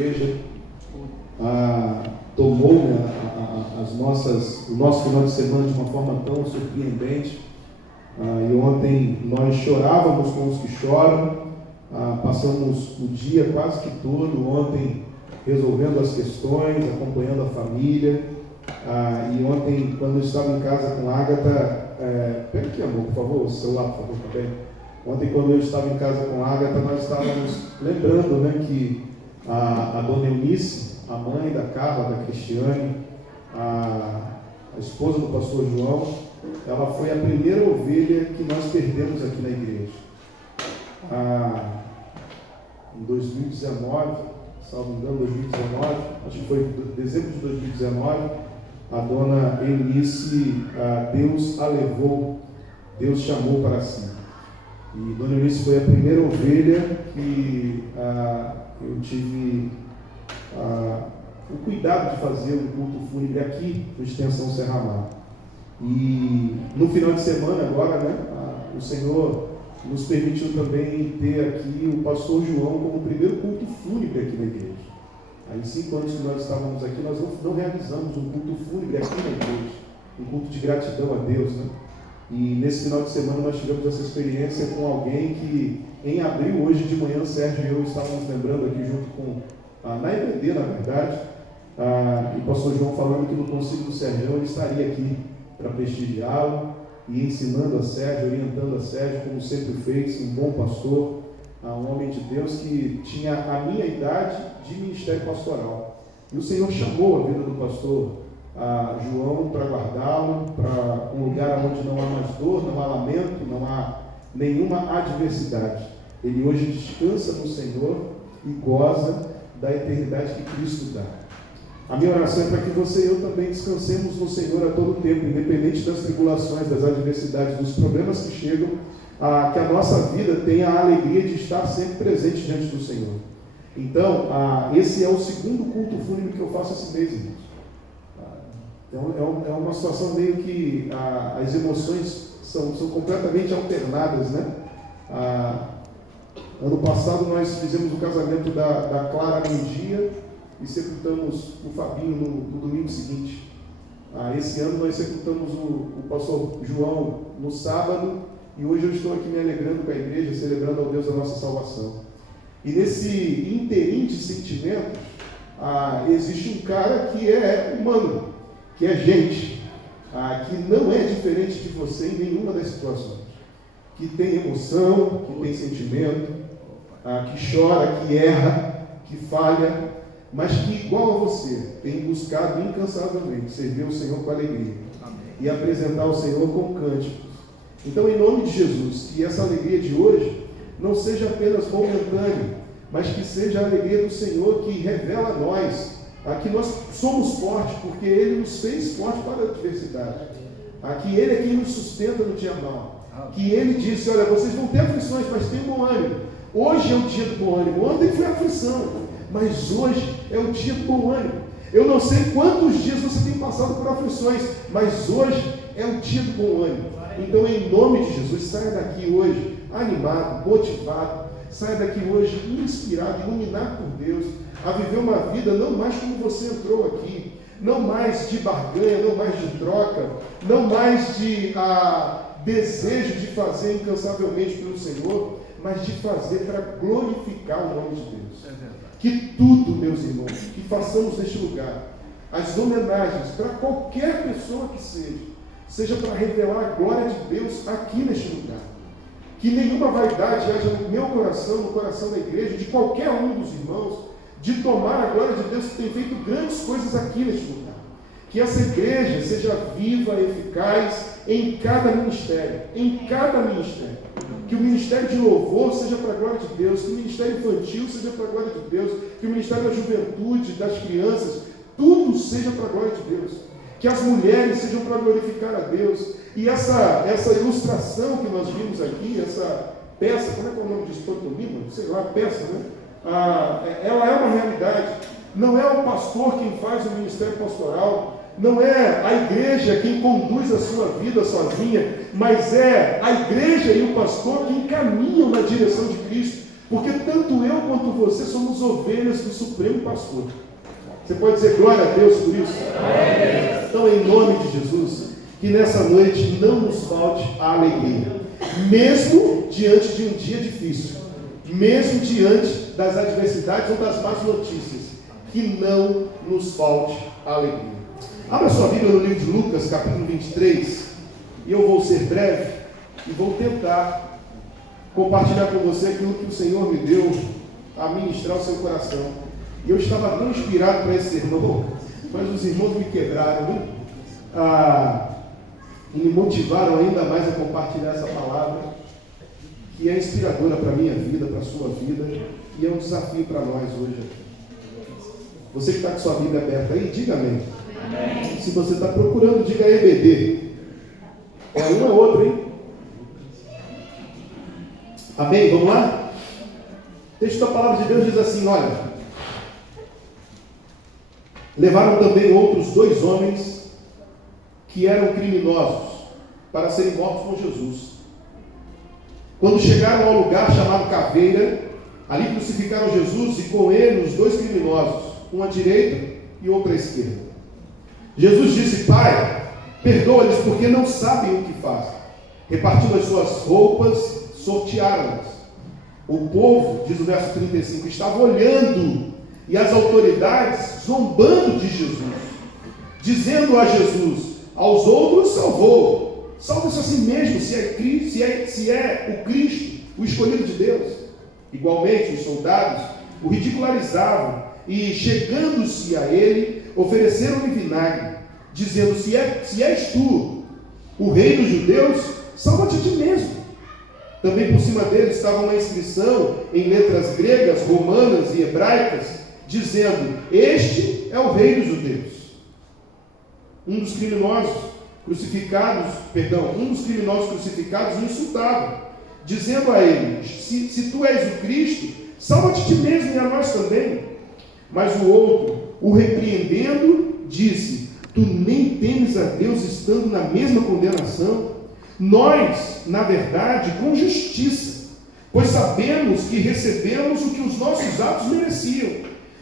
igreja tomou o nosso final de semana de uma forma tão surpreendente. E ontem nós chorávamos com os que choram, passamos o dia quase que todo ontem resolvendo as questões, acompanhando a família. E ontem, quando eu estava em casa com a Ágata, pega aqui, amor, por favor, o celular, por favor, também. Ontem, quando eu estava em casa com a Ágata, nós estávamos lembrando, que a dona Eunice, a mãe da Carla, da Cristiane, a esposa do pastor João, ela foi a primeira ovelha que nós perdemos aqui na igreja. Em 2019, salvo engano, 2019, acho que foi dezembro de 2019, a dona Eunice, Deus a levou, Deus chamou para si. E dona Eunice foi a primeira ovelha que eu tive o cuidado de fazer um culto fúnebre aqui no Extensão Serra Mar. E no final de semana agora, o Senhor nos permitiu também ter aqui o pastor João como primeiro culto fúnebre aqui na igreja. Aí 5 anos que nós estávamos aqui, nós não realizamos um culto fúnebre aqui na igreja, um culto de gratidão a Deus, E nesse final de semana nós tivemos essa experiência com alguém que, em abril, hoje de manhã, Sérgio e eu estávamos lembrando aqui junto com, na EBD, na verdade, e o pastor João falando que no concílio do Sérgio ele estaria aqui para prestigiá-lo e ensinando a Sérgio, orientando a Sérgio, como sempre fez, um bom pastor, um homem de Deus que tinha a minha idade de ministério pastoral. E o Senhor chamou a vida do pastor João para guardá-lo, para um lugar onde não há mais dor, não há lamento, não há nenhuma adversidade. Ele hoje descansa no Senhor e goza da eternidade que Cristo dá. A minha oração é para que você e eu também descansemos no Senhor a todo tempo, independente das tribulações, das adversidades, dos problemas que chegam, que a nossa vida tenha a alegria de estar sempre presente diante do Senhor. Então, esse é o segundo culto fúnebre que eu faço esse mês, irmãos. Então, é uma situação meio que as emoções são completamente alternadas, Ano passado nós fizemos o casamento da Clara no dia e sepultamos o Fabinho no domingo seguinte. Esse ano nós sepultamos o pastor João no sábado e hoje eu estou aqui me alegrando com a igreja, celebrando ao Deus da nossa salvação. E nesse interim de sentimentos, existe um cara que é humano, que é gente, que não é diferente de você em nenhuma das situações, que tem emoção, que tem sentimento, que chora, que erra, que falha, mas que, igual a você, tem buscado incansavelmente servir o Senhor com alegria. Amém. E apresentar o Senhor com cânticos. Então, em nome de Jesus, que essa alegria de hoje não seja apenas momentânea, mas que seja a alegria do Senhor que revela a nós que nós somos fortes, porque Ele nos fez fortes para a adversidade. Que Ele é quem nos sustenta no dia mau. Que Ele disse, olha, vocês vão ter aflições, mas tenham bom ânimo. Hoje é o dia do bom ânimo. Ontem foi aflição, mas hoje é o dia do bom ânimo. Eu não sei quantos dias você tem passado por aflições, mas hoje é o dia do bom ânimo. Então, em nome de Jesus, saia daqui hoje animado, motivado. Saia daqui hoje inspirado, iluminado por Deus, a viver uma vida não mais como você entrou aqui, não mais de barganha, não mais de troca, não mais de desejo de fazer incansavelmente pelo Senhor, mas de fazer para glorificar o nome de Deus. Que tudo, meus irmãos, que façamos neste lugar, as homenagens para qualquer pessoa que seja para revelar a glória de Deus aqui neste lugar. Que nenhuma vaidade haja no meu coração, no coração da igreja, de qualquer um dos irmãos, de tomar a glória de Deus que tem feito grandes coisas aqui neste lugar. Que essa igreja seja viva, eficaz em cada ministério, Que o ministério de louvor seja para a glória de Deus, que o ministério infantil seja para a glória de Deus, que o ministério da juventude, das crianças, tudo seja para a glória de Deus. Que as mulheres sejam para glorificar a Deus. E essa ilustração que nós vimos aqui, essa peça, como é que é o nome disso? Pantomima? Sei lá, peça, ela é uma realidade. Não é o pastor quem faz o ministério pastoral, não é a igreja quem conduz a sua vida sozinha, mas é a igreja e o pastor que encaminham na direção de Cristo, Porque tanto eu quanto você somos ovelhas do Supremo Pastor. Você pode dizer glória a Deus por isso? Então, em nome de Jesus, que nessa noite não nos falte a alegria, mesmo diante de um dia difícil, mesmo diante das adversidades ou das más notícias, que não nos falte a alegria. Abra sua Bíblia no livro de Lucas, capítulo 23, e eu vou ser breve e vou tentar compartilhar com você aquilo que o Senhor me deu a ministrar o seu coração. E eu estava tão inspirado para esse sermão, mas os irmãos me quebraram, né? E me motivaram ainda mais a compartilhar essa palavra, que é inspiradora para a minha vida, para a sua vida, e é um desafio para nós hoje. Você que está com sua Bíblia aberta aí, diga amém. Amém. Se você está procurando, diga EBD. É um ou outro, hein? Amém? Vamos lá? O texto da palavra de Deus diz assim, olha: levaram também outros 2 homens que eram criminosos para serem mortos com Jesus. Quando chegaram ao lugar chamado Caveira, ali crucificaram Jesus e com ele os 2 criminosos, um à direita e outro à esquerda. Jesus disse: Pai, perdoa-lhes porque não sabem o que fazem. Repartiu as suas roupas, sortearam-nas. O povo, diz o verso 35, estava olhando, e as autoridades zombando de Jesus, dizendo a Jesus: aos outros salvou, salve-se a si mesmo, se é o Cristo, o escolhido de Deus. Igualmente os soldados o ridicularizavam, e chegando-se a ele, ofereceram-lhe vinagre, dizendo: se és tu, o rei dos judeus, salva-te a ti mesmo. Também por cima dele estava uma inscrição em letras gregas, romanas e hebraicas, dizendo: este é o rei dos judeus. Um dos criminosos crucificados o insultava, dizendo a ele: se tu és o Cristo, salva-te a ti mesmo e a nós também. Mas o outro, o repreendendo, disse: tu nem temes a Deus estando na mesma condenação? Nós, na verdade, com justiça, pois sabemos que recebemos o que os nossos atos mereciam,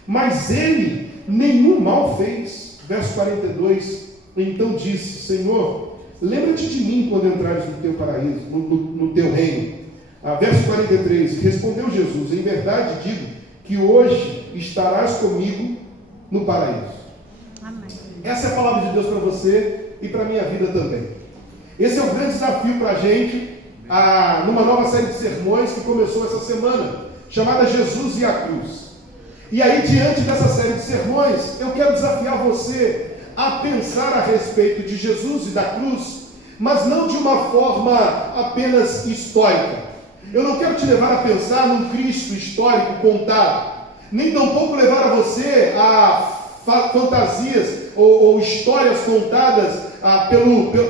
mas ele nenhum mal fez. Verso 42, então disse: Senhor, lembra-te de mim quando entrares no teu paraíso, no teu reino. Verso 43, respondeu Jesus: em verdade digo que hoje estarás comigo no paraíso. Amém. Essa é a palavra de Deus para você e para a minha vida também. Esse é o grande desafio para a gente, numa nova série de sermões que começou essa semana, chamada Jesus e a Cruz. E aí, diante dessa série de sermões, eu quero desafiar você a pensar a respeito de Jesus e da cruz, mas não de uma forma apenas histórica. Eu não quero te levar a pensar num Cristo histórico contado, nem tampouco levar a você a fantasias ou histórias contadas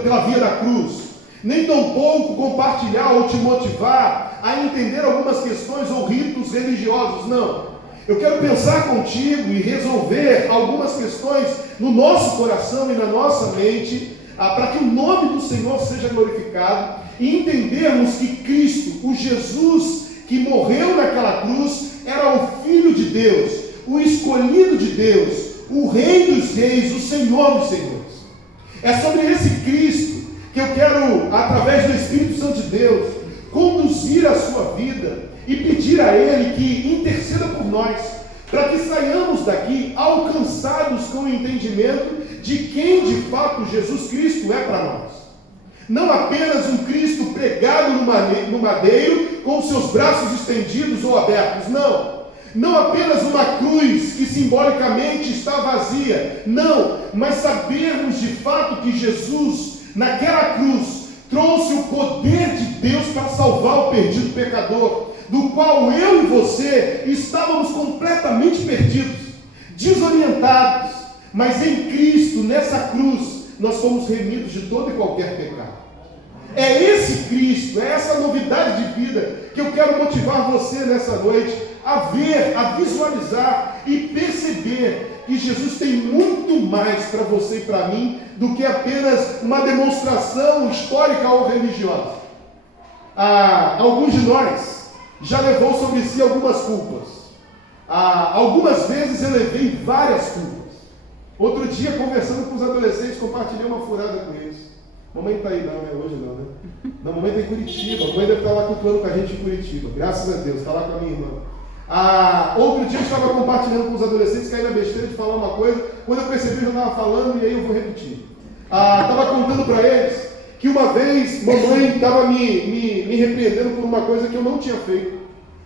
pela via da cruz, nem tampouco compartilhar ou te motivar a entender algumas questões ou ritos religiosos. Não, eu quero pensar contigo e resolver algumas questões no nosso coração e na nossa mente, para que o nome do Senhor seja glorificado e entendermos que Cristo, o Jesus que morreu naquela cruz, era o Filho de Deus, o escolhido de Deus, o Rei dos Reis, o Senhor dos Senhores. É sobre esse Cristo que eu quero, através do Espírito Santo de Deus, conduzir a sua vida e pedir a Ele que interceda por nós, para que saiamos daqui alcançados com o entendimento de quem de fato Jesus Cristo é para nós. Não apenas um Cristo pregado no madeiro, com os seus braços estendidos ou abertos, não. Não apenas uma cruz que simbolicamente está vazia, não, mas sabermos de fato que Jesus, naquela cruz, trouxe o poder de Deus para salvar o perdido pecador, do qual eu e você estávamos completamente perdidos, desorientados, mas em Cristo, nessa cruz, nós fomos remidos de todo e qualquer pecado. É esse Cristo, é essa novidade de vida que eu quero motivar você nessa noite a ver, a visualizar e perceber que Jesus tem muito mais para você e para mim do que apenas uma demonstração histórica ou religiosa. Alguns de nós já levou sobre si algumas culpas. Algumas vezes eu levei várias culpas. Outro dia, conversando com os adolescentes, compartilhei uma furada com eles. Mamãe está aí, não, né? Hoje não, né? Não, mamãe está em Curitiba. Mamãe deve estar lá cultuando com a gente em Curitiba. Graças a Deus, está lá com a minha irmã. Outro dia eu estava compartilhando com os adolescentes, caí na besteira de falar uma coisa. Quando eu percebi, eu já estava falando e aí eu vou repetir. Estava contando para eles que uma vez mamãe estava me repreendendo por uma coisa que eu não tinha feito.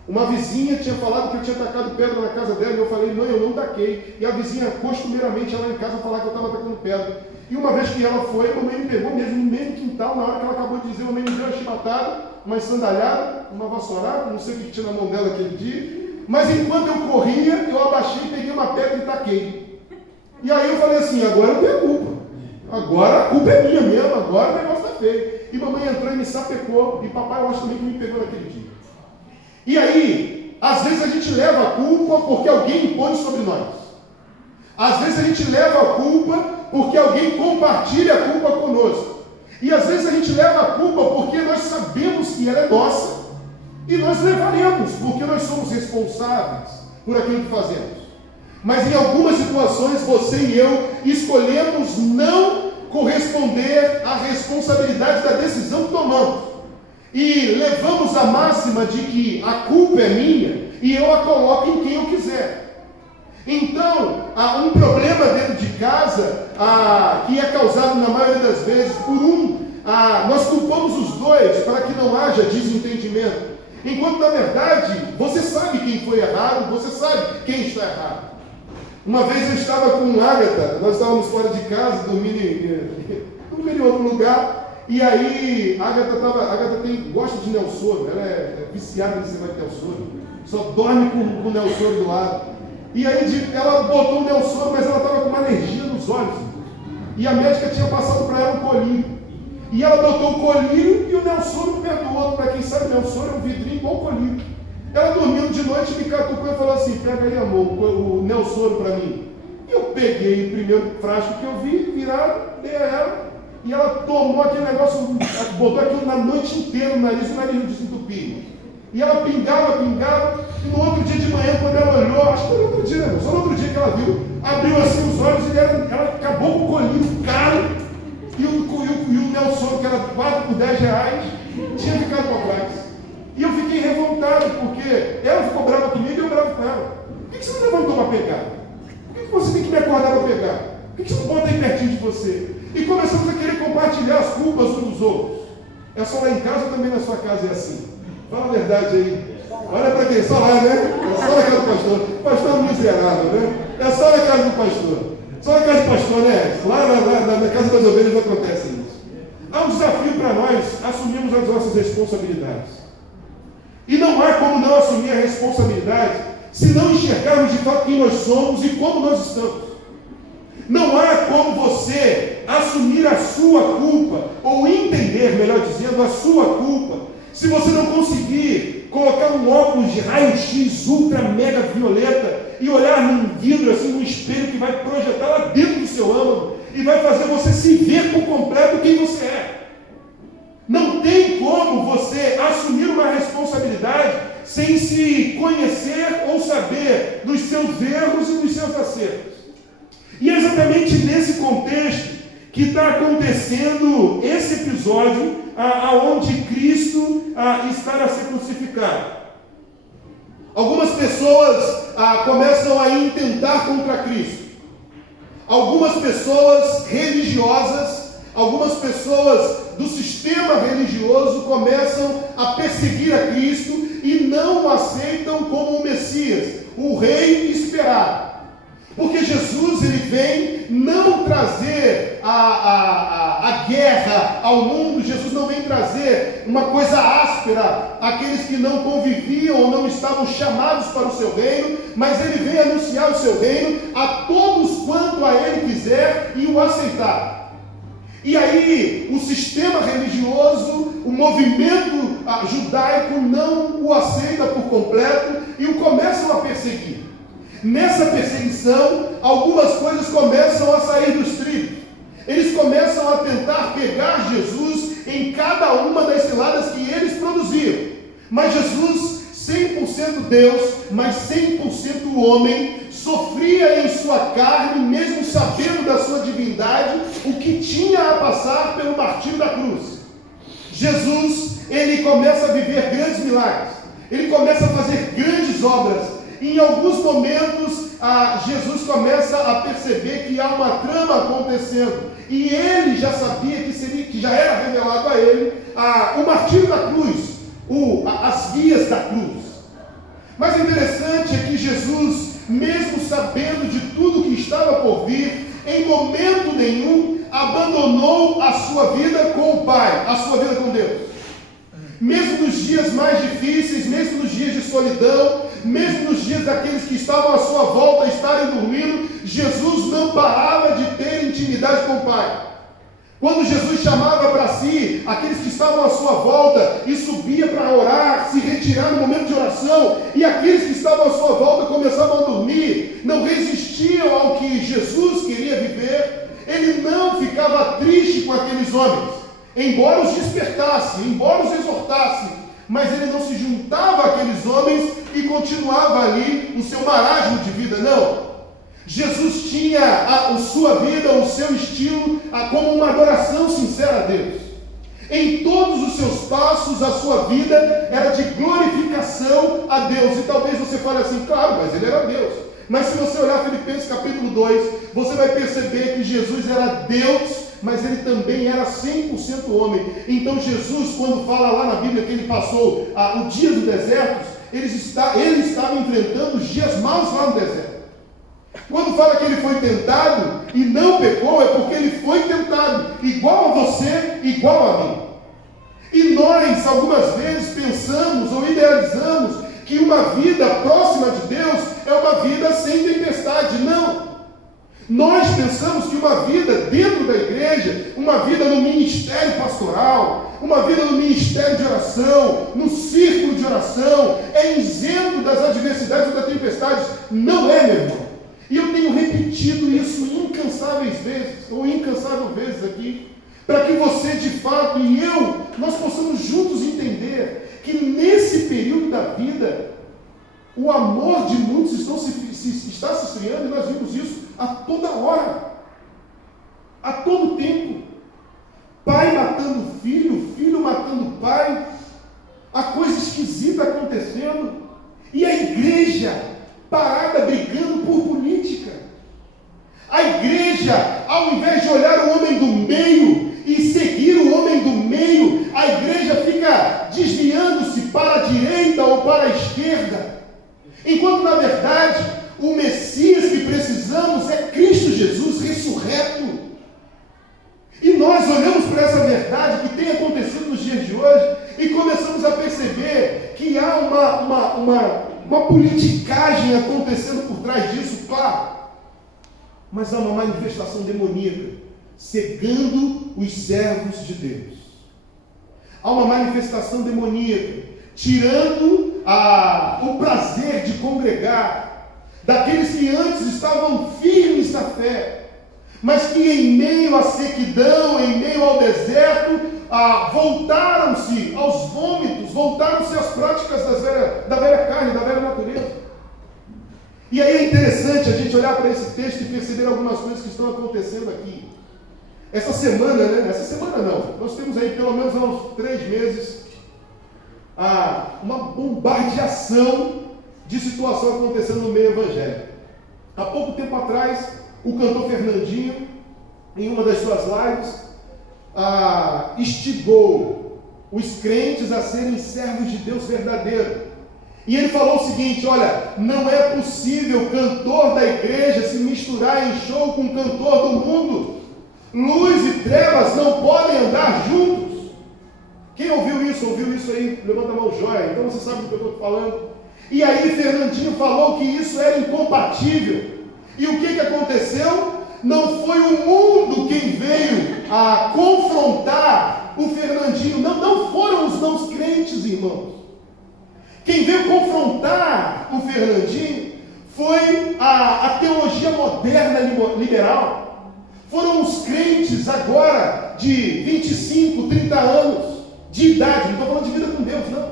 Uma vizinha tinha falado que eu tinha tacado pedra na casa dela e eu falei, não, eu não taquei. E a vizinha, costumeiramente, ela em casa falava que eu estava tacando pedra. E uma vez que ela foi, a mamãe me pegou mesmo no meio do quintal, na hora que ela acabou de dizer, a mamãe me deu uma chibatada, uma sandalhada, uma vassourada, não sei o que tinha na mão dela aquele dia. Mas enquanto eu corria, eu abaixei, peguei uma pedra e taquei. E aí eu falei assim, agora eu tenho a culpa. Agora a culpa é minha mesmo, agora o negócio está feio. E mamãe entrou e me sapecou, e papai eu acho também que me pegou naquele dia. E aí, às vezes a gente leva a culpa porque alguém impõe sobre nós. Às vezes a gente leva a culpa porque alguém compartilha a culpa conosco. E às vezes a gente leva a culpa porque nós sabemos que ela é nossa. E nós levaremos, porque nós somos responsáveis por aquilo que fazemos. Mas em algumas situações, você e eu escolhemos não corresponder à responsabilidade da decisão que tomamos. E levamos a máxima de que a culpa é minha e eu a coloco em quem eu quiser. Então, há um problema dentro de casa que é causado na maioria das vezes por nós culpamos os dois para que não haja desentendimento. Enquanto na verdade, você sabe quem foi errado, você sabe quem está errado. Uma vez eu estava com Ágata, nós estávamos fora de casa, dormindo em outro lugar. E aí, a Ágata gosta de Nelsoro, ela é viciada nesse negócio de Nelsoro, só dorme com o Nelsoro do lado. E aí, ela botou o Nelsoro, mas ela estava com uma alergia nos olhos. E a médica tinha passado para ela um colírio. E ela botou o colírio e o Nelsoro perto do outro. Para quem sabe, o Nelsoro é um vidrinho igual o colírio. Ela dormindo de noite, me catucou e falou assim, pega aí, amor, o Nelsoro para mim. E eu peguei o primeiro frasco que eu vi, virado, dei a ela. E ela tomou aquele negócio, botou aquilo na noite inteira no nariz, e o nariz não desentupia. E ela pingava, e no outro dia de manhã, quando ela olhou, acho que foi no outro dia, né? Só no outro dia que ela viu, abriu assim os olhos e ela acabou com o colírio caro, e o Nelsoro, que era 4 por 10 reais, tinha ficado para trás. E eu fiquei revoltado, porque ela ficou brava comigo e eu bravo com ela. Por que você não levantou para pegar? Por que você tem que me acordar para pegar? Por que você não bota aí pertinho de você? E começamos a querer compartilhar as culpas uns dos outros. É só lá em casa ou também na sua casa é assim? Fala a verdade aí. Olha para quem? Só lá, né? É só na casa do pastor. O pastor é miserável, né? É só na casa do pastor. Só na casa do pastor, né? Lá na casa das ovelhas não acontece isso. Há um desafio para nós assumirmos as nossas responsabilidades. E não há como não assumir a responsabilidade se não enxergarmos de fato quem nós somos e como nós estamos. Não há como você assumir a sua culpa, ou entender, melhor dizendo, a sua culpa, se você não conseguir colocar um óculos de raio-x ultra mega violeta e olhar num vidro, assim, num espelho que vai projetar lá dentro do seu âmago e vai fazer você se ver por completo quem você é. Não tem como você assumir uma responsabilidade sem se conhecer ou saber dos seus erros e dos seus acertos. E é exatamente nesse contexto que está acontecendo esse episódio onde Cristo está a ser crucificado. Algumas pessoas começam a intentar contra Cristo. Algumas pessoas religiosas, algumas pessoas do sistema religioso começam a perseguir a Cristo e não o aceitam como o Messias, o rei esperado. Porque Jesus, ele vem não trazer a guerra ao mundo. Jesus não vem trazer uma coisa áspera àqueles que não conviviam ou não estavam chamados para o seu reino, mas ele vem anunciar o seu reino a todos quanto a ele quiser e o aceitar. E aí o sistema religioso, o movimento judaico não o aceita por completo e o começam a perseguir. Nessa perseguição, algumas coisas começam a sair dos trilhos. Eles começam a tentar pegar Jesus em cada uma das ciladas que eles produziam. Mas Jesus 100% Deus, mas 100% homem, sofria em sua carne, mesmo sabendo da sua divindade, o que tinha a passar pelo martírio da cruz. Jesus, ele começa a viver grandes milagres, ele começa a fazer grandes obras. Em alguns momentos, Jesus começa a perceber que há uma trama acontecendo, e ele já sabia que já era revelado a ele o martírio da cruz, as vias da cruz. Mas o interessante é que Jesus, mesmo sabendo de tudo que estava por vir, em momento nenhum abandonou a sua vida com o Pai, a sua vida com Deus. Mesmo nos dias mais difíceis, mesmo nos dias de solidão, mesmo nos dias daqueles que estavam à sua volta estarem dormindo, Jesus não parava de ter intimidade com o Pai. Quando Jesus chamava para si aqueles que estavam à sua volta e subia para orar, se retirar no momento de oração, e aqueles que estavam à sua volta começavam a dormir, não resistiam ao que Jesus queria viver, ele não ficava triste com aqueles homens, embora os despertasse, embora os exortasse, mas ele não se juntava àqueles homens e continuava ali o seu marasmo de vida, não. Jesus tinha a sua vida, o seu estilo, como uma adoração sincera a Deus. Em todos os seus passos, a sua vida era de glorificação a Deus. E talvez você fale assim, claro, mas ele era Deus. Mas se você olhar Filipenses capítulo 2, você vai perceber que Jesus era Deus, mas ele também era 100% homem. Então Jesus, quando fala lá na Bíblia que ele passou o dia do deserto, ele estava enfrentando os dias maus lá no deserto. Quando fala que ele foi tentado e não pecou, é porque ele foi tentado, igual a você, igual a mim. E nós, algumas vezes, pensamos ou idealizamos que uma vida próxima de Deus é uma vida sem tempestade. Não. Nós pensamos que uma vida dentro da igreja, uma vida no ministério pastoral, uma vida no ministério de oração, no círculo de oração, é isento das adversidades ou das tempestades. Não é, meu irmão. E eu tenho repetido isso incansáveis vezes aqui, para que você de fato e eu, nós possamos juntos entender que nesse período da vida, o amor de muitos está se esfriando, e nós vimos isso a toda hora, a todo tempo. Pai matando filho, filho matando pai, a coisa esquisita acontecendo, e a igreja parada brigando por política. A igreja, ao invés de olhar o homem do meio e seguir o homem do meio, a igreja fica desviando-se para a direita ou para a esquerda, enquanto na verdade o Messias que precisamos é Cristo Jesus ressurreto. E nós olhamos para essa verdade que tem acontecido nos dias de hoje e começamos a perceber que há uma politicagem acontecendo por trás disso, claro, mas há uma manifestação demoníaca cegando os servos de Deus. Há uma manifestação demoníaca tirando o prazer de congregar daqueles que antes estavam firmes na fé, mas que em meio à sequidão, em meio ao deserto, voltaram-se aos vômitos, voltaram-se às práticas da velha carne, da velha natureza. E aí é interessante a gente olhar para esse texto e perceber algumas coisas que estão acontecendo aqui. Essa semana não, nós temos aí pelo menos há uns 3 meses uma bombardeação de situação acontecendo no meio evangélico. Há pouco tempo atrás, o cantor Fernandinho, em uma das suas lives, instigou os crentes a serem servos de Deus verdadeiro. E ele falou o seguinte: olha, não é possível cantor da igreja se misturar em show com cantor do mundo. Luz e trevas não podem andar juntos. Quem ouviu isso aí? Levanta a mão, joia. Então você sabe do que eu estou falando. E aí Fernandinho falou que isso era incompatível. E o que aconteceu? Não foi o mundo quem veio a confrontar o Fernandinho, não foram os não crentes, irmãos. Quem veio confrontar o Fernandinho foi a teologia moderna liberal. Foram os crentes agora de 25, 30 anos de idade, não estou falando de vida com Deus, não.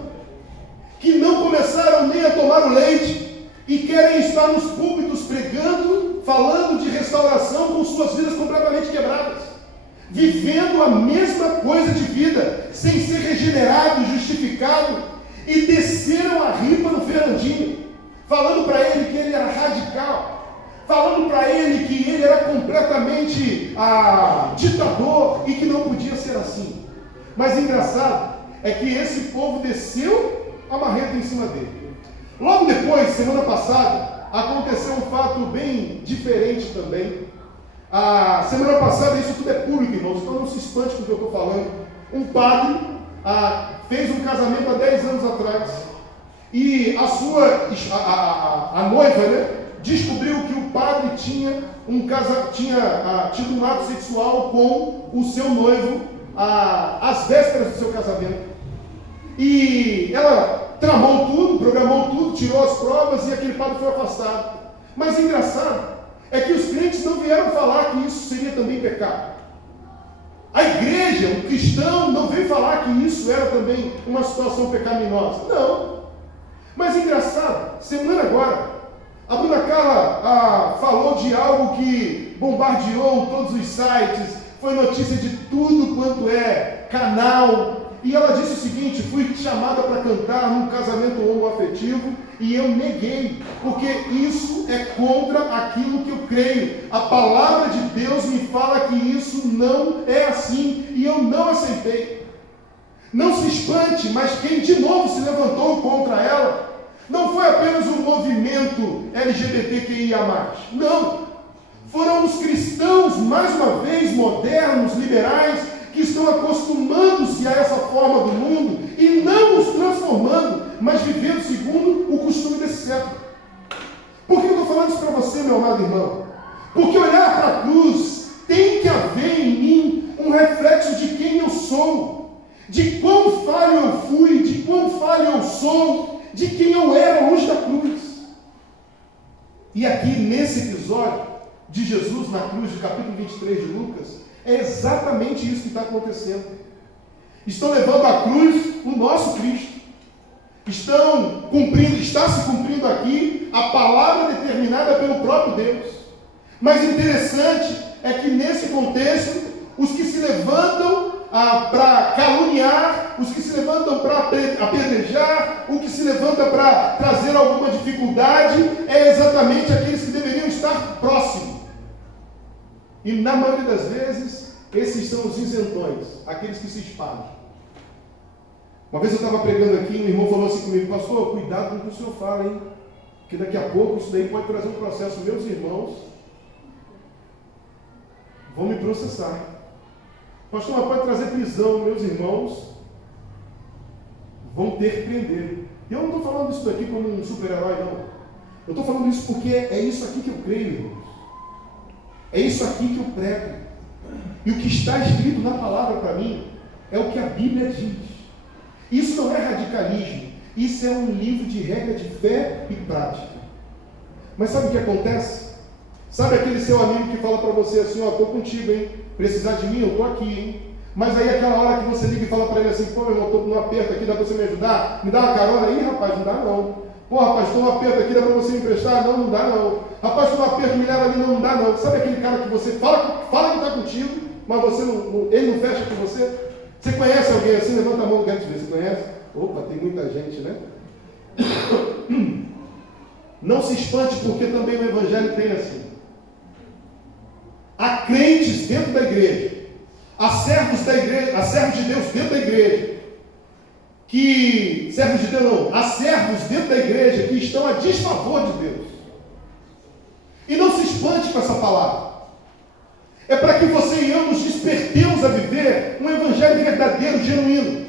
que não começaram nem a tomar o leite e querem estar nos púlpitos pregando, falando de restauração com suas vidas completamente quebradas, vivendo a mesma coisa de vida, sem ser regenerado, justificado, e desceram a ripa no Fernandinho, falando para ele que ele era radical, falando para ele que ele era completamente ditador e que não podia ser assim. Mas engraçado é que esse povo desceu a marreta em cima dele. Logo depois, semana passada, aconteceu um fato bem diferente também. A semana passada, isso tudo é público, irmãos, então não se espante com o que eu estou falando. Um padre fez um casamento há 10 anos atrás e a noiva, né, descobriu que o padre tinha tido um ato sexual com o seu noivo às vésperas do seu casamento. E ela tramou tudo, programou tudo, tirou as provas e aquele padre foi afastado. Mas engraçado é que os crentes não vieram falar que isso seria também pecado. A igreja, o cristão, não veio falar que isso era também uma situação pecaminosa. Não. Mas engraçado, semana agora, a Bruna Carla falou de algo que bombardeou todos os sites, foi notícia de tudo quanto é canal. E ela disse o seguinte: fui chamada para cantar num casamento homoafetivo e eu neguei, porque isso é contra aquilo que eu creio. A palavra de Deus me fala que isso não é assim e eu não aceitei. Não se espante, mas quem de novo se levantou contra ela não foi apenas o movimento LGBTQIA+. Não, foram os cristãos, mais uma vez, modernos, liberais, que estão acostumando-se a essa forma do mundo e não os transformando, mas vivendo segundo o costume desse século. Por que eu estou falando isso para você, meu amado irmão? Porque olhar para a cruz tem que haver em mim um reflexo de quem eu sou, de quão falho eu fui, de quão falho eu sou, de quem eu era longe da cruz. E aqui nesse episódio de Jesus na cruz, do capítulo 23 de Lucas, é exatamente isso que está acontecendo. Estão levando à cruz o nosso Cristo. Está se cumprindo aqui a palavra determinada pelo próprio Deus. Mas interessante é que nesse contexto, os que se levantam para caluniar, os que se levantam para apedrejar, o que se levanta para trazer alguma dificuldade, é exatamente aqueles que deveriam estar próximos. E na maioria das vezes, esses são os isentões, aqueles que se espalham. Uma vez eu estava pregando aqui, um irmão falou assim comigo: pastor, cuidado com o que o senhor fala, hein? Porque daqui a pouco isso daí pode trazer um processo. Meus irmãos vão me processar. Pastor, mas pode trazer prisão. Meus irmãos vão ter que prender. E eu não estou falando isso daqui como um super-herói, não. Eu estou falando isso porque é isso aqui que eu creio, irmãos. É isso aqui que eu prego. E o que está escrito na palavra para mim é o que a Bíblia diz. Isso não é radicalismo. Isso é um livro de regra de fé e prática. Mas sabe o que acontece? Sabe aquele seu amigo que fala para você assim: ó, estou contigo, hein? Precisar de mim, eu estou aqui, hein? Mas aí aquela hora que você liga e fala para ele assim: pô, meu irmão, estou num aperto aqui, dá para você me ajudar? Me dá uma carona aí, rapaz? Não dá não. Pô, rapaz, estou num aperto aqui, dá para você me emprestar? Não, não dá não. Rapaz, estou num aperto, me leva ali? Não, não dá não. Sabe aquele cara que você fala que está contigo, mas você ele não fecha com você? Você conhece alguém assim? Levanta a mão, quero te ver. Você conhece? Opa, tem muita gente, né? Não se espante, porque também o Evangelho tem assim. Há crentes dentro da igreja, há servos da igreja, há servos de Deus dentro da igreja, há servos dentro da igreja que estão a desfavor de Deus. E não se espante com essa palavra. É para que você e eu nos despertemos a viver um evangelho verdadeiro, genuíno.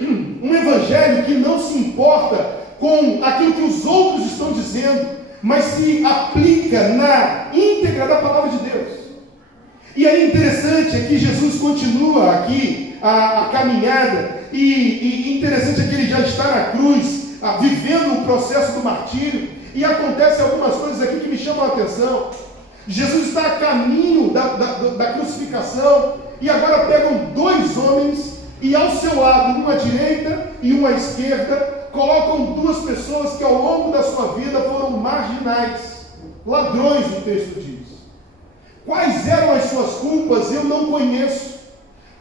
Um evangelho que não se importa com aquilo que os outros estão dizendo, mas se aplica na íntegra da palavra de Deus. E aí interessante é que Jesus continua aqui a caminhada, e interessante é que ele já está na cruz, vivendo o processo do martírio, e acontecem algumas coisas aqui que me chamam a atenção. Jesus está a caminho da crucificação, e agora pegam dois homens, e ao seu lado, uma à direita e uma à esquerda, colocam duas pessoas que ao longo da sua vida foram marginais, ladrões, o texto diz. Quais eram as suas culpas? Eu não conheço.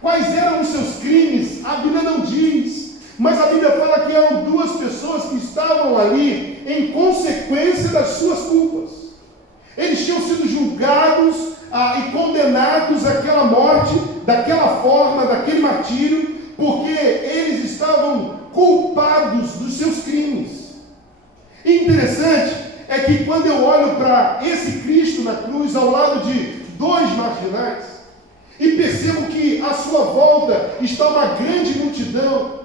Quais eram os seus crimes? A Bíblia não diz. Mas a Bíblia fala que eram duas pessoas que estavam ali em consequência das suas culpas. Eles tinham sido julgados e condenados àquela morte, daquela forma, daquele martírio, porque eles estavam culpados dos seus crimes. E interessante é que quando eu olho para esse Cristo na cruz, ao lado de dois marginais, e percebo que à sua volta está uma grande multidão,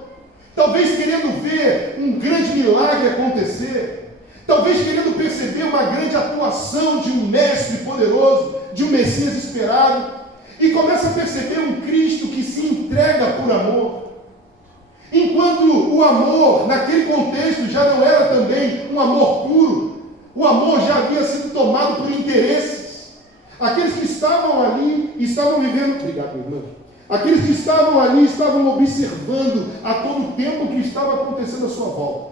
talvez querendo ver um grande milagre acontecer, talvez querendo perceber uma grande atuação de um mestre poderoso, de um Messias esperado, e começa a perceber um Cristo que se entrega por amor. Enquanto o amor, naquele contexto, já não era também um amor puro, o amor já havia sido tomado por interesses. Aqueles que estavam ali estavam vivendo... Obrigado, irmão. Aqueles que estavam ali estavam observando a todo o tempo que estava acontecendo à sua volta.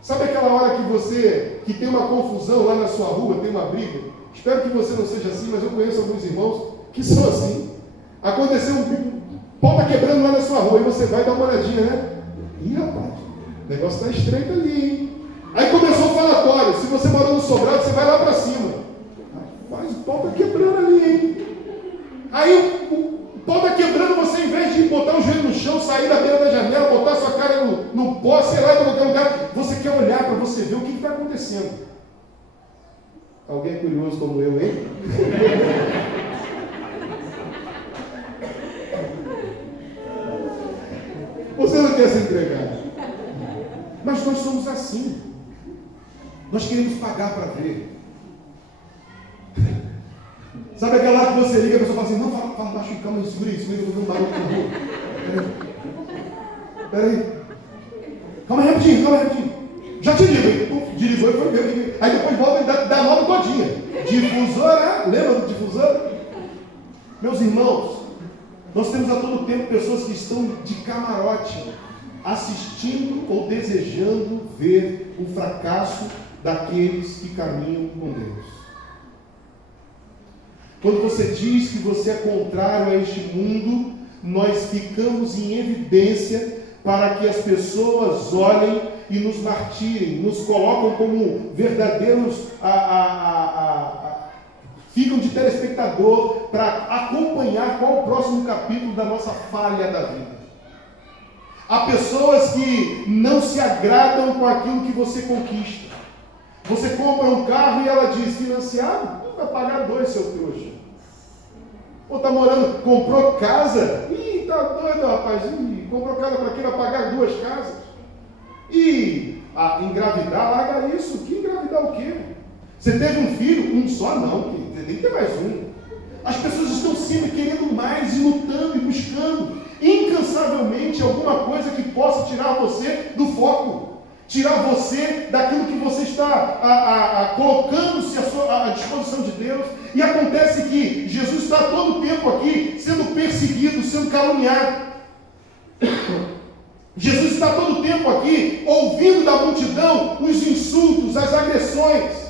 Sabe aquela hora que você, que tem uma confusão lá na sua rua, tem uma briga? Espero que você não seja assim, mas eu conheço alguns irmãos que são assim. Aconteceu um pau está quebrando lá na sua rua, e você vai dar uma olhadinha, né? Ih, rapaz, o negócio está estreito ali, hein? Aí começou o falatório. Se você mora no sobrado, você vai lá para cima. Rapaz, o pau está quebrando ali, hein? Aí o pau está quebrando, você, em vez de botar o joelho no chão, sair da beira da janela, botar sua cara no pó, sei lá, em qualquer lugar, você quer olhar para você ver o que está acontecendo. Alguém é curioso como eu, hein? Você não quer se entregar. Mas nós somos assim. Nós queremos pagar para ver. Sabe aquela hora que você liga e a pessoa fala assim, não, fala baixo, calma, segura isso, eu vou ver um barulho na rua. Peraí. Calma aí, rapidinho. Já te ligo, hein? Desligou e foi ver. Aí depois volta e dá nova todinha. Difusor, né? Lembra do difusor? Meus irmãos, nós temos a todo tempo pessoas que estão de camarote, assistindo ou desejando ver o fracasso daqueles que caminham com Deus. Quando você diz que você é contrário a este mundo, nós ficamos em evidência para que as pessoas olhem e nos martirem, nos colocam como verdadeiros ficam de telespectador para acompanhar qual o próximo capítulo da nossa falha da vida. Há pessoas que não se agradam com aquilo que você conquista. Você compra um carro e ela diz, financiado? Vai pagar 2, seu trouxa. Ou está morando, comprou casa? Ih, tá doido, rapaz. Ih, comprou casa para quê? Vai pagar 2 casas. E engravidar, larga isso. Que engravidar o quê? Você teve um filho? Um só não, tem que ter mais um. As pessoas estão sempre querendo mais e lutando e buscando incansavelmente alguma coisa que possa tirar você do foco, tirar você daquilo que você está colocando-se à disposição de Deus. E acontece que Jesus está todo o tempo aqui sendo perseguido, sendo caluniado. Jesus está todo o tempo aqui ouvindo da multidão os insultos, as agressões.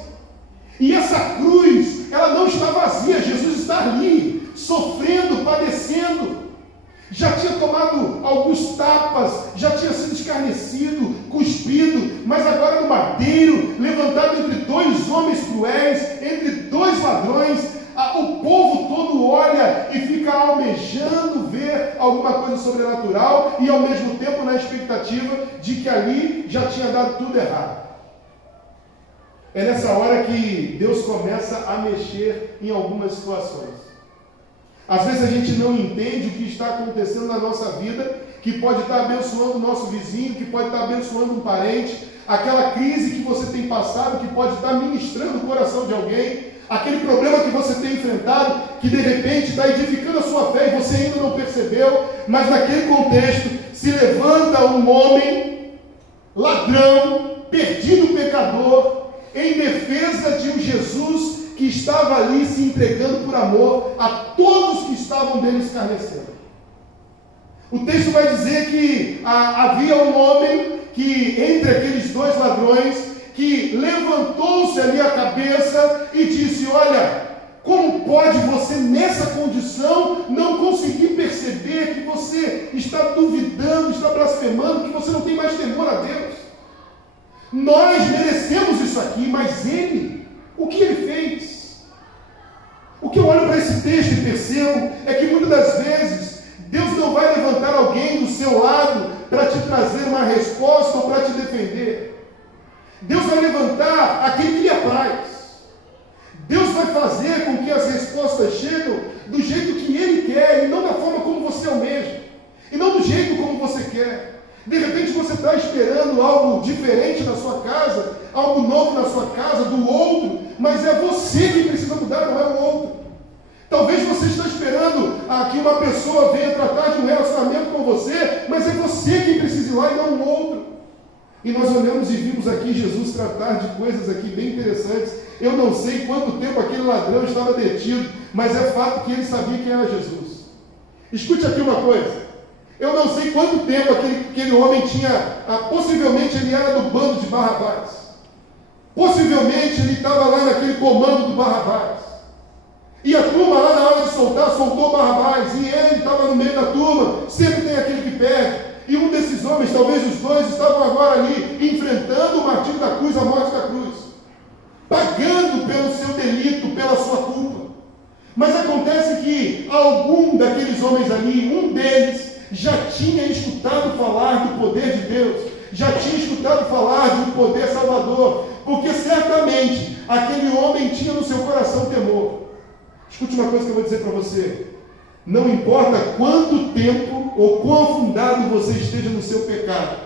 E essa cruz, ela não está vazia. Jesus está ali, sofrendo, padecendo. Já tinha tomado alguns tapas, já tinha sido escarnecido, cuspido, mas agora no madeiro, levantado entre 2 homens cruéis, entre 2 ladrões, o povo todo olha e fica almejando ver alguma coisa sobrenatural e ao mesmo tempo na expectativa de que ali já tinha dado tudo errado. É nessa hora que Deus começa a mexer em algumas situações. Às vezes a gente não entende o que está acontecendo na nossa vida, que pode estar abençoando o nosso vizinho, que pode estar abençoando um parente, aquela crise que você tem passado, que pode estar ministrando o coração de alguém, aquele problema que você tem enfrentado, que de repente está edificando a sua fé e você ainda não percebeu, mas naquele contexto se levanta um homem, ladrão, perdido pecador, em defesa de um Jesus que estava ali se entregando por amor a todos que estavam dele escarnecendo. O texto vai dizer que havia um homem que entre aqueles dois ladrões, que levantou-se ali a cabeça e disse: olha, como pode você nessa condição não conseguir perceber que você está duvidando, está blasfemando, que você não tem mais temor a Deus? Nós merecemos isso aqui, mas ele, o que ele fez? O que eu olho para esse texto e percebo é que muitas das vezes Deus não vai levantar alguém do seu lado para te trazer uma resposta ou para te defender. Deus vai levantar aquele que lhe apraz. Deus vai fazer com que as respostas cheguem do jeito que Ele quer e não da forma como você almeja, e não do jeito como você quer. De repente você está esperando algo diferente na sua casa, algo novo na sua casa, do outro, mas é você que precisa mudar, não é o outro. Talvez você está esperando que uma pessoa venha tratar de um relacionamento com você, mas é você que precisa ir lá e não o outro. E nós olhamos e vimos aqui Jesus tratar de coisas aqui bem interessantes. Eu não sei quanto tempo aquele ladrão estava detido, mas é fato que ele sabia quem era Jesus. Escute aqui uma coisa. Eu não sei quanto tempo aquele homem tinha, possivelmente ele era do bando de Barrabás. Possivelmente ele estava lá naquele comando do Barrabás. E a turma lá na hora de soltar, soltou Barrabás. E ele estava no meio da turma. Sempre tem aquele que perde. E um desses homens, talvez os dois, estavam agora ali enfrentando o martírio da cruz, a morte da cruz, pagando pelo seu delito, pela sua culpa. Mas acontece que algum daqueles homens ali, um deles, já tinha escutado falar do poder de Deus, já tinha escutado falar de um poder salvador, porque certamente aquele homem tinha no seu coração temor. Escute uma coisa que eu vou dizer para você. Não importa quanto tempo ou quão afundado você esteja no seu pecado,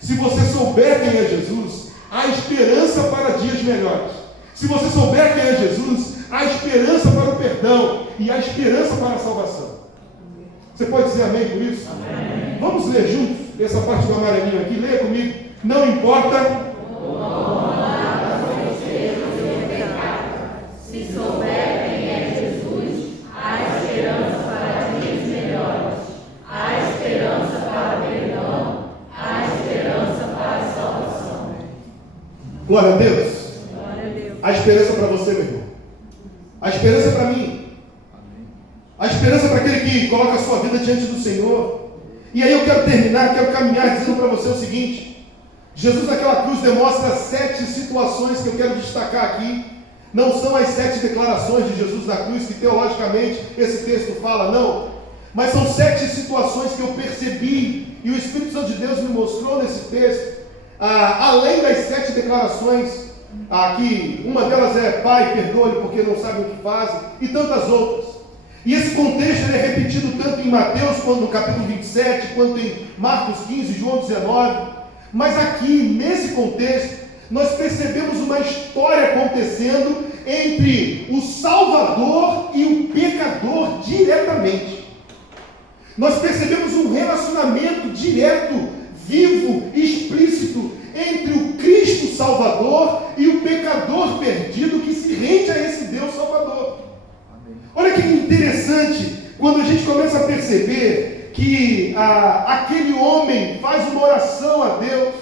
se você souber quem é Jesus, há esperança para dias melhores. Se você souber quem é Jesus, há esperança para o perdão e há esperança para a salvação. Você pode dizer amém por isso? Amém. Vamos ler juntos essa parte do amarelinho aqui. Leia comigo. Não importa se souber quem é Jesus, há esperança para dias melhores, há esperança para o perdão, há esperança para a salvação. Glória a Deus. A esperança para você, meu irmão. A esperança para mim. A esperança para aquele que coloca a sua vida diante do Senhor. E aí eu quero terminar, quero caminhar dizendo para você o seguinte: Jesus naquela cruz demonstra 7 situações que eu quero destacar aqui. Não são as 7 declarações de Jesus na cruz que teologicamente esse texto fala, não. Mas são 7 situações que eu percebi e o Espírito Santo de Deus me mostrou nesse texto. Além das 7 declarações, que uma delas é: Pai, perdoa-lhe porque não sabem o que fazem, e tantas outras. E esse contexto ele é repetido tanto em Mateus, quanto no capítulo 27, quanto em Marcos 15, João 19. Mas aqui, nesse contexto, nós percebemos uma história acontecendo entre o Salvador e o pecador diretamente. Nós percebemos um relacionamento direto, vivo, explícito, entre o Cristo Salvador e o pecador perdido que se rende a esse Deus Salvador. Olha que interessante, quando a gente começa a perceber que aquele homem faz uma oração a Deus,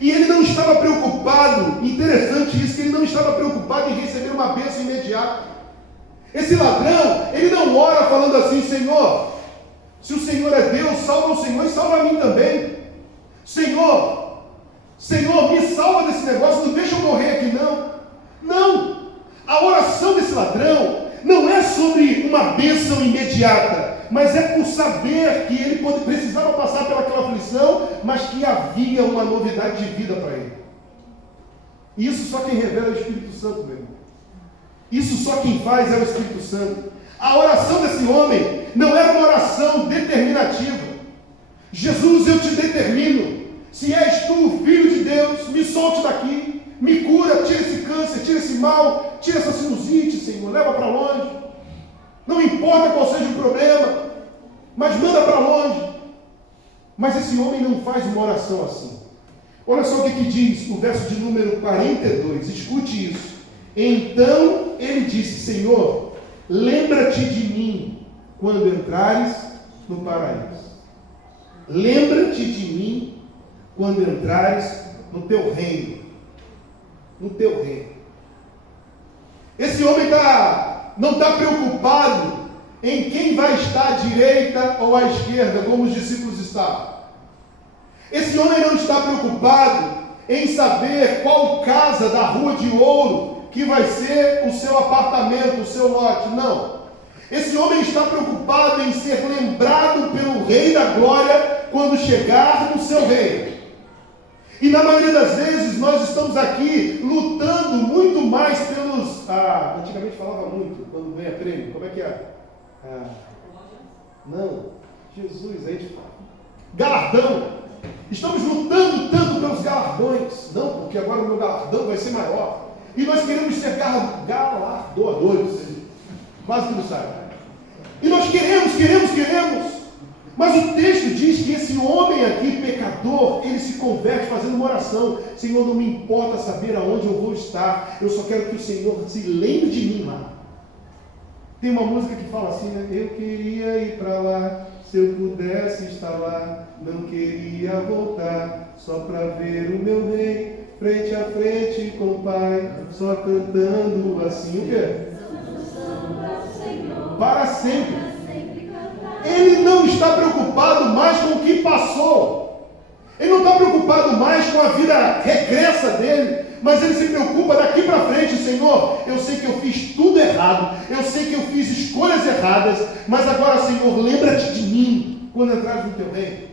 e ele não estava preocupado, interessante isso, que ele não estava preocupado em receber uma bênção imediata. Esse ladrão, ele não ora falando assim: Senhor, se o Senhor é Deus, salva o Senhor e salva a mim também. Senhor, me salva desse negócio, não deixa eu morrer aqui não. Não, a oração desse ladrão não é sobre uma bênção imediata, mas é por saber que ele precisava passar pelaquela aflição, mas que havia uma novidade de vida para ele. Isso só quem revela é o Espírito Santo, meu irmão. Isso só quem faz é o Espírito Santo. A oração desse homem não era uma oração determinativa. Jesus, eu te determino. Se és tu o Filho de Deus, me solte daqui. Me cura, tira esse câncer, tira esse mal, tira essa sinusite, Senhor, leva para longe. Não importa qual seja o problema, mas manda para longe. Mas esse homem não faz uma oração assim. Olha só o que diz o verso de número 42, escute isso. Então ele disse: Senhor, lembra-te de mim quando entrares no paraíso. Lembra-te de mim quando entrares no teu reino. No teu reino. Esse homem não está preocupado em quem vai estar à direita ou à esquerda, como os discípulos estavam. Esse homem não está preocupado em saber qual casa da Rua de Ouro que vai ser o seu apartamento, o seu lote. Não. Esse homem está preocupado em ser lembrado pelo Rei da Glória quando chegar no seu reino. E na maioria das vezes nós estamos aqui lutando muito mais pelos... antigamente falava muito, quando ganha prêmio, como é que é? Não, Jesus, a gente fala. Galardão. Estamos lutando tanto pelos galardões. Não, porque agora o meu galardão vai ser maior. E nós queremos ser galardoadores. Quase que não sabe. E nós queremos. Mas o texto diz que esse homem aqui, pecador, ele se converte fazendo uma oração. Senhor, não me importa saber aonde eu vou estar. Eu só quero que o Senhor se lembre de mim lá. Tem uma música que fala assim, né? Eu queria ir para lá, se eu pudesse estar lá. Não queria voltar, só para ver o meu rei, frente a frente com o Pai, só cantando assim, o quê? Para sempre. Ele não está preocupado mais com o que passou. Ele não está preocupado mais com a vida regressa dele, mas ele se preocupa daqui para frente. Senhor, eu sei que eu fiz tudo errado, eu sei que eu fiz escolhas erradas, mas agora, Senhor, lembra-te de mim quando entrares no teu reino.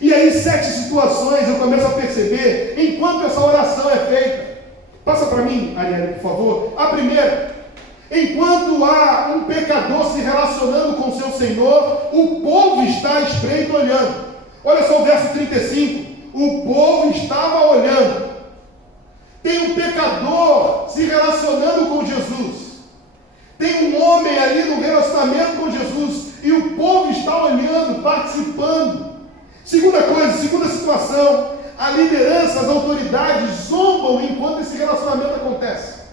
E aí 7 situações eu começo a perceber enquanto essa oração é feita. Passa para mim, Ariane, por favor. A primeira, enquanto há um pecador se relacionando com seu Senhor, o povo está espreito olhando. Olha só o verso 35. O povo estava olhando. Tem um pecador se relacionando com Jesus. Tem um homem ali no relacionamento com Jesus. E o povo está olhando, participando. Segunda situação, a liderança, as autoridades zombam enquanto esse relacionamento acontece.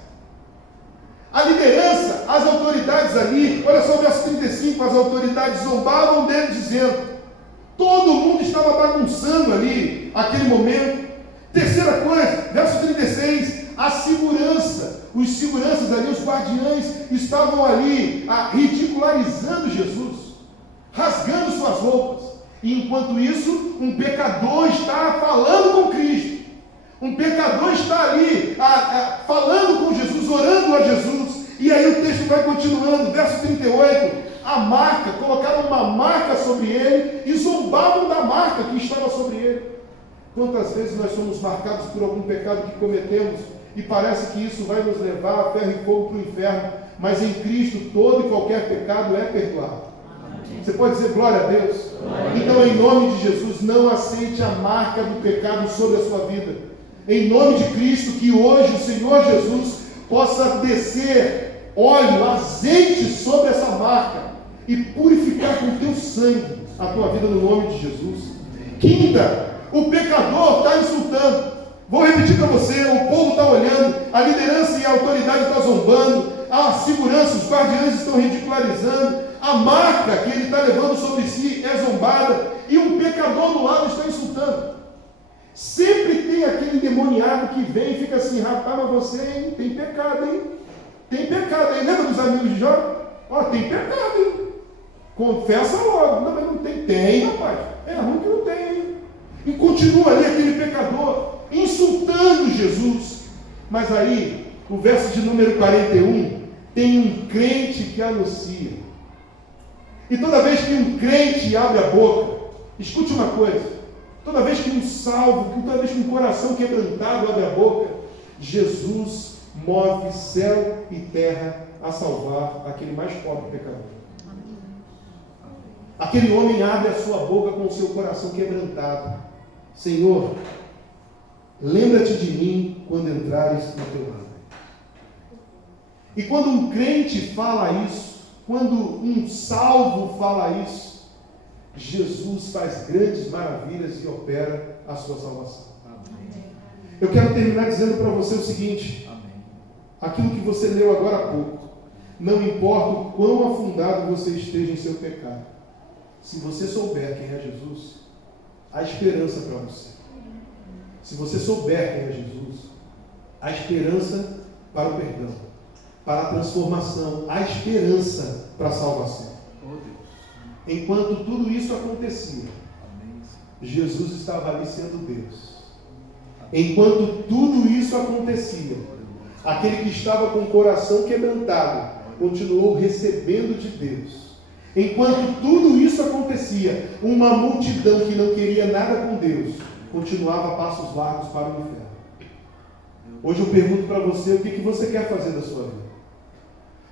A liderança, as autoridades ali, olha só o verso 35, as autoridades zombavam dele dizendo, todo mundo estava bagunçando ali, aquele momento. Terceira coisa, verso 36, a segurança, os seguranças ali, os guardiães, estavam ali ridicularizando Jesus, rasgando suas roupas. E enquanto isso, um pecador está falando com Cristo. Um pecador está ali falando com Jesus, orando a Jesus. E aí o texto vai continuando, verso 38. A marca, colocaram uma marca sobre ele e zombavam da marca que estava sobre ele. Quantas vezes nós somos marcados por algum pecado que cometemos e parece que isso vai nos levar a ferro e fogo para o inferno. Mas em Cristo todo e qualquer pecado é perdoado. Você pode dizer glória a Deus? Então, em nome de Jesus, não aceite a marca do pecado sobre a sua vida. Em nome de Cristo, que hoje o Senhor Jesus possa descer óleo, azeite sobre essa marca e purificar com o teu sangue a tua vida no nome de Jesus. Quinta, o pecador está insultando. Vou repetir para você, o povo está olhando, a liderança e a autoridade estão zombando, a segurança, os guardiães estão ridicularizando, a marca que ele está levando sobre si é zombada, e um pecador do lado está insultando. Sempre tem aquele demoniado que vem e fica assim, rapaz, mas você, hein, tem pecado, hein? Tem pecado, hein? Lembra dos amigos de Jó? Ó, tem pecado, hein? Confessa logo. Não, mas não tem. Tem, rapaz. É ruim que não tem, hein? E continua ali aquele pecador insultando Jesus. Mas aí, o verso de número 41, tem um crente que anuncia. E toda vez que um crente abre a boca, escute uma coisa, toda vez que um salvo, toda vez que um coração quebrantado abre a boca, Jesus move céu e terra a salvar aquele mais pobre pecador. Aquele homem abre a sua boca com o seu coração quebrantado. Senhor, lembra-te de mim quando entrares no teu reino. E quando um crente fala isso, quando um salvo fala isso, Jesus faz grandes maravilhas e opera a sua salvação. Amém. Eu quero terminar dizendo para você o seguinte: amém. Aquilo que você leu agora há pouco, não importa o quão afundado você esteja em seu pecado, se você souber quem é Jesus, há esperança para você. Se você souber quem é Jesus, há esperança para o perdão, para a transformação, há esperança para a salvação. Enquanto tudo isso acontecia, Jesus estava ali sendo Deus. Enquanto tudo isso acontecia, aquele que estava com o coração quebrantado continuou recebendo de Deus. Enquanto tudo isso acontecia, uma multidão que não queria nada com Deus continuava a passos largos para o inferno. Hoje eu pergunto para você, o que você quer fazer da sua vida?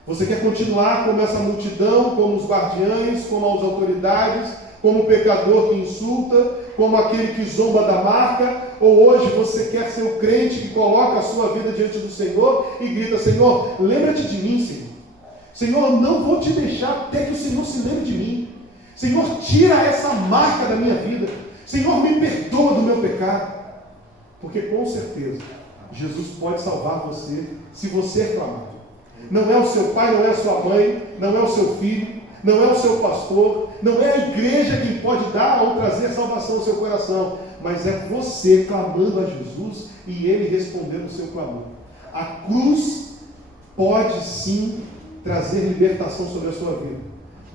Você quer continuar como essa multidão, como os guardiães, como as autoridades, como o pecador que insulta, como aquele que zomba da marca? Ou hoje você quer ser o crente que coloca a sua vida diante do Senhor e grita: Senhor, lembra-te de mim, Senhor. Senhor, não vou te deixar até que o Senhor se lembre de mim. Senhor, tira essa marca da minha vida. Senhor, me perdoa do meu pecado. Porque com certeza Jesus pode salvar você se você clamar. Não é o seu pai, não é a sua mãe, não é o seu filho, não é o seu pastor, não é a igreja quem pode dar ou trazer salvação ao seu coração, mas é você clamando a Jesus e Ele respondendo o seu clamor. A cruz pode sim trazer libertação sobre a sua vida,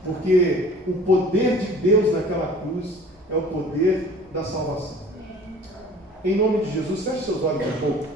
porque o poder de Deus naquela cruz é o poder da salvação. Em nome de Jesus, feche seus olhos um pouco.